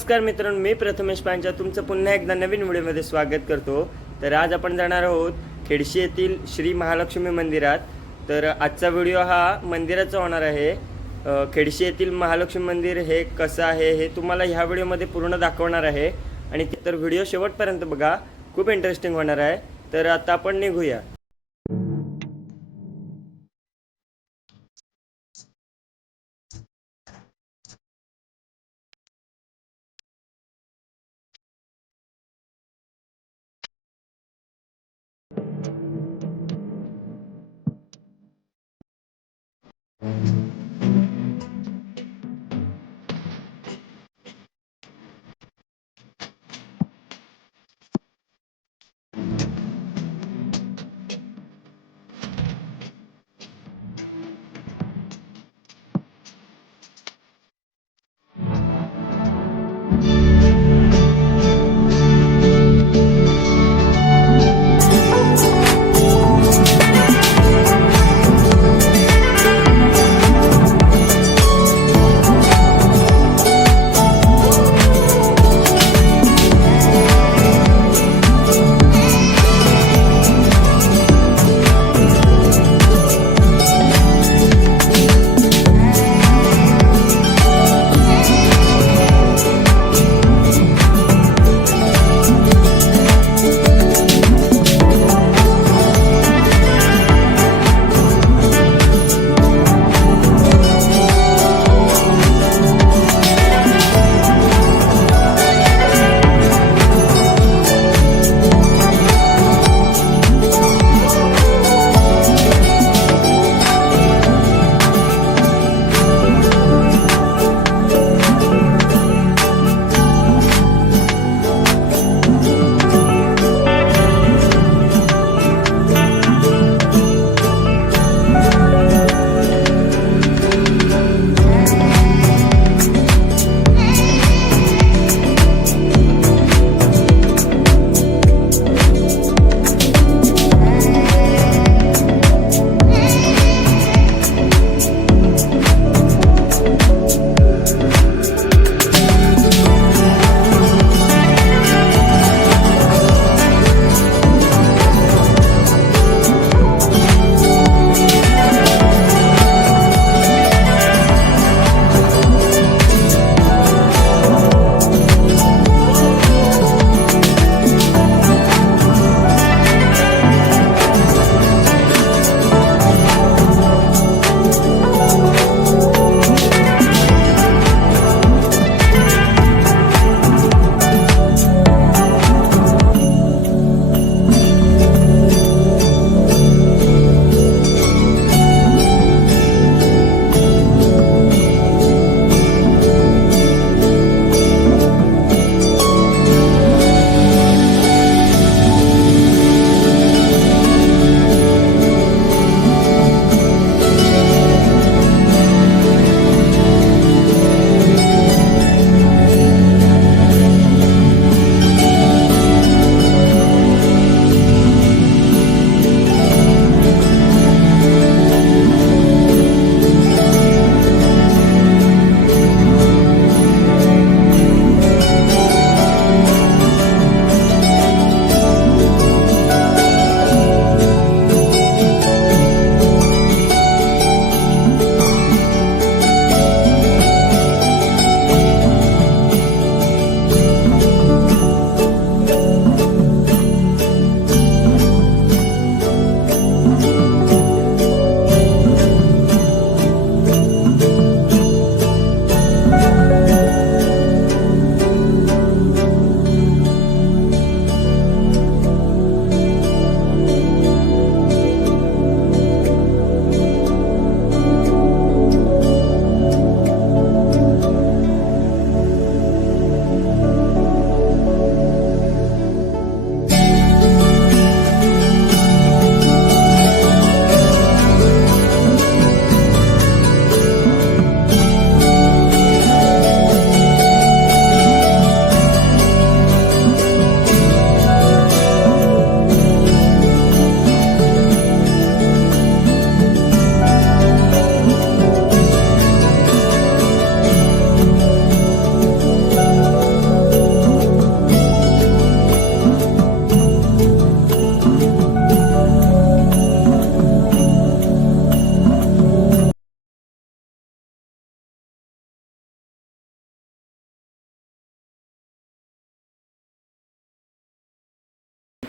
नमस्कार मित्रांनो, मी प्रथमेश पांचा तुमचं पुन्हा एकदा नवीन व्हिडिओमध्ये स्वागत करतो। तर आज आपण जाणार आहोत खेडशी येथील श्री महालक्ष्मी मंदिरात। तर आजचा व्हिडिओ हा मंदिराचा होणार आहे। खेडशी येथील महालक्ष्मी मंदिर हे कसं आहे हे तुम्हाला ह्या व्हिडिओमध्ये पूर्ण दाखवणार आहे आणि तर व्हिडिओ शेवटपर्यंत बघा, खूप इंटरेस्टिंग होणार आहे। तर आता आपण निघूया।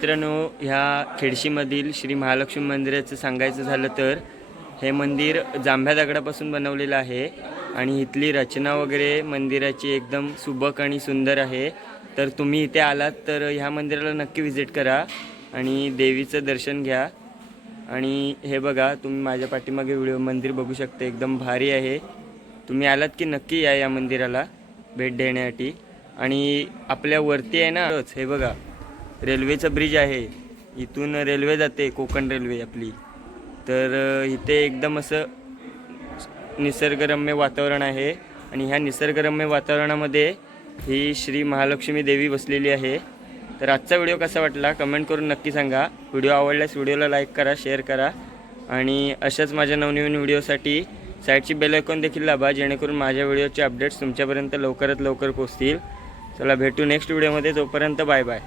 मित्रांनो, ह्या खेडशीमधील श्री महालक्ष्मी मंदिराचं सांगायचं झालं तर हे मंदिर जांभ्या दगडापासून बनवलेलं आहे आणि इथली रचना वगैरे मंदिराची एकदम सुबक आणि सुंदर आहे. तर तुम्ही इथे आलात तर ह्या मंदिराला नक्की व्हिजिट करा आणि देवीचं दर्शन घ्या. आणि हे बघा, तुम्ही माझ्या पाठीमागे व्हिडिओ मंदिर बघू शकता, एकदम भारी आहे. तुम्ही आलात की नक्की या मंदिराला भेट देण्यासाठी. आणि आपल्या वरती आहे ना, हे बघा रेल्वेचं ब्रिज आहे, इथून रेल्वे जाते, कोकण रेल्वे आपली. तर इथे एकदम असं निसर्गरम्य वातावरण आहे आणि ह्या निसर्गरम्य वातावरणामध्ये ही श्री महालक्ष्मी देवी बसलेली आहे. तर आजचा व्हिडिओ कसा वाटला कमेंट करून नक्की सांगा. व्हिडिओ आवडल्यास व्हिडिओला लाईक करा, शेअर करा आणि अशाच माझ्या नवनवीन व्हिडिओसाठी साईडची बेल आयकॉन देखील दाबा, जेणेकरून माझ्या व्हिडिओचे अपडेट्स तुमच्यापर्यंत लवकरात लवकर पोहोचतील. चला भेटू नेक्स्ट व्हिडिओमध्ये, तोपर्यंत बाय बाय.